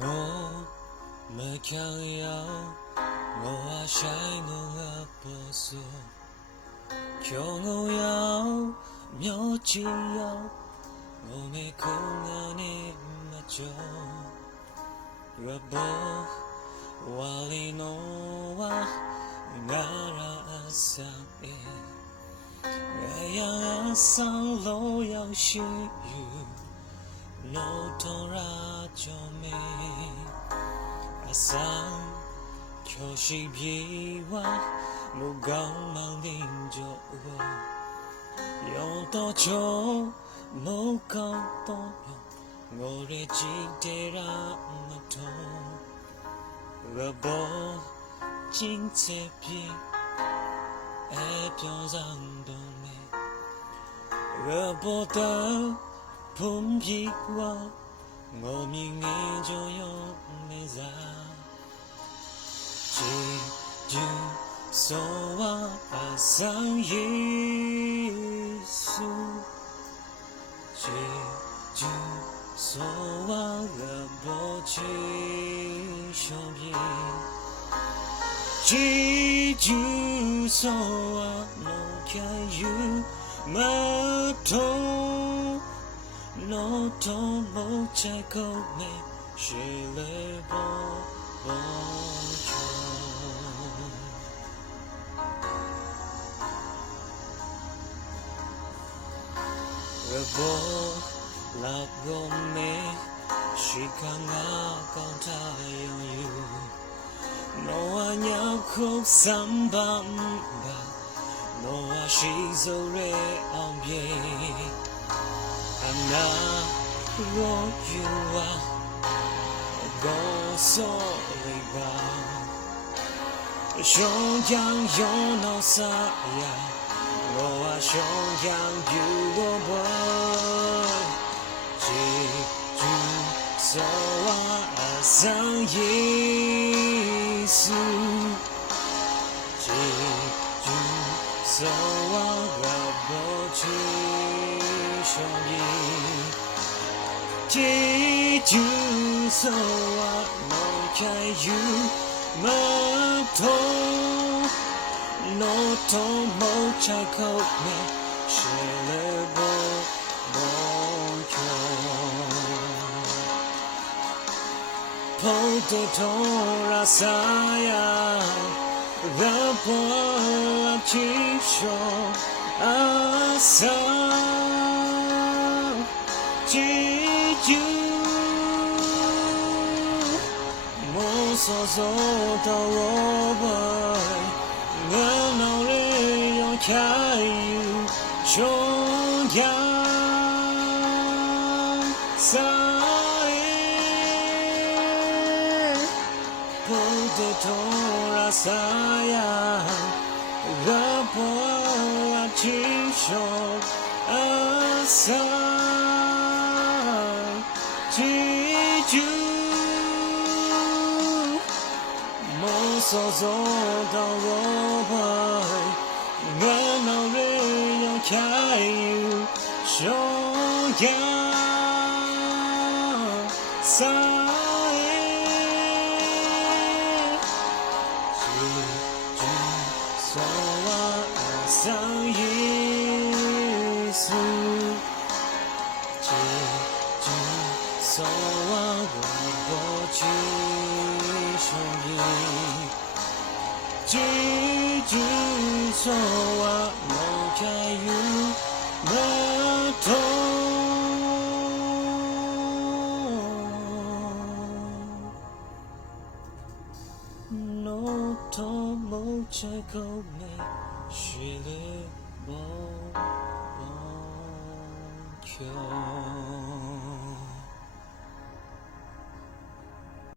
我没强要，我爱我的波索，求我要妙计要，我没空啊你嘛就，若不瓦里诺瓦，那拉阿桑耶，哎呀阿桑罗要西语，罗东拉就没。阿桑，就是别话，不讲忙定就我，有多久不讲多用，我的记得让我痛，我不经这边，爱表上都没，我不得碰壁我。我明明就有没在，记住所望阿桑耶稣，记住所望的波去相比，记住所望能看有马头。no 都冇在口内，是泪波波中。若波拉过没，是看我讲他有有。no 啊鸟哭三把no 啊是走热昂别。那若有啊，告诉你吧，胸腔有脑啥呀？我啊胸腔有我不，记住所啊上耶稣，记住所啊不去。相依，记住所啊，能看有马头，诺头冇在口内，是了不有，碰得痛拉萨呀，拉波去说阿桑。记住，我所做到我为，我脑里有开有胸腔撒不得痛拉撒呀，热波呀去手阿桑。记住，我所做到我会，我脑里有开有胸腔撒记住所我上耶稣。所望我过去生命，记住所望我开有马头，no 头冇在口内，是了我求。